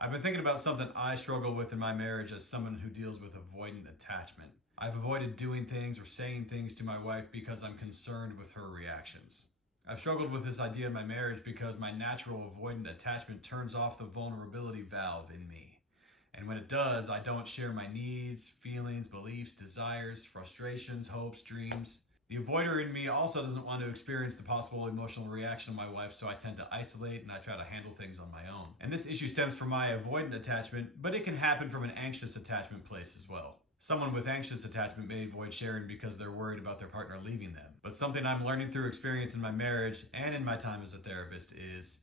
I've been thinking about something I struggle with in my marriage as someone who deals with avoidant attachment. I've avoided doing things or saying things to my wife because I'm concerned with her reactions. I've struggled with this idea in my marriage because my natural avoidant attachment turns off the vulnerability valve in me. And when it does, I don't share my needs, feelings, beliefs, desires, frustrations, hopes, dreams. The avoider in me also doesn't want to experience the possible emotional reaction of my wife, so I tend to isolate and I try to handle things on my own. And this issue stems from my avoidant attachment, but it can happen from an anxious attachment place as well. Someone with anxious attachment may avoid sharing because they're worried about their partner leaving them. But something I'm learning through experience in my marriage and in my time as a therapist is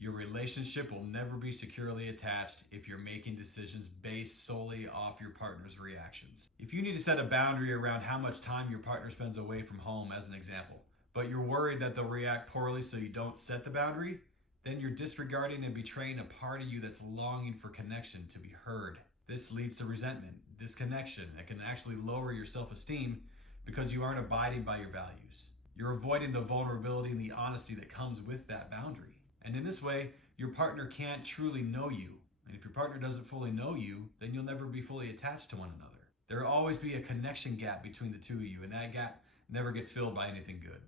your relationship will never be securely attached if you're making decisions based solely off your partner's reactions. If you need to set a boundary around how much time your partner spends away from home, as an example, but you're worried that they'll react poorly so you don't set the boundary, then you're disregarding and betraying a part of you that's longing for connection, to be heard. This leads to resentment, disconnection, that can actually lower your self-esteem because you aren't abiding by your values. You're avoiding the vulnerability and the honesty that comes with that boundary. And in this way, your partner can't truly know you. And if your partner doesn't fully know you, then you'll never be fully attached to one another. There will always be a connection gap between the two of you, and that gap never gets filled by anything good.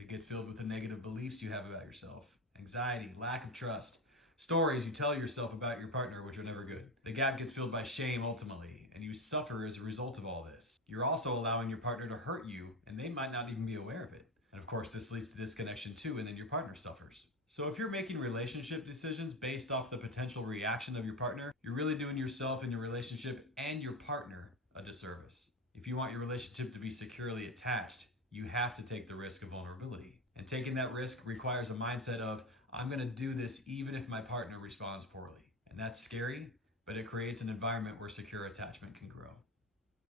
It gets filled with the negative beliefs you have about yourself, anxiety, lack of trust, stories you tell yourself about your partner which are never good. The gap gets filled by shame ultimately, and you suffer as a result of all this. You're also allowing your partner to hurt you, and they might not even be aware of it. And of course, this leads to disconnection too, and then your partner suffers. So if you're making relationship decisions based off the potential reaction of your partner, you're really doing yourself and your relationship and your partner a disservice. If you want your relationship to be securely attached, you have to take the risk of vulnerability. And taking that risk requires a mindset of, I'm going to do this even if my partner responds poorly. And that's scary, but it creates an environment where secure attachment can grow.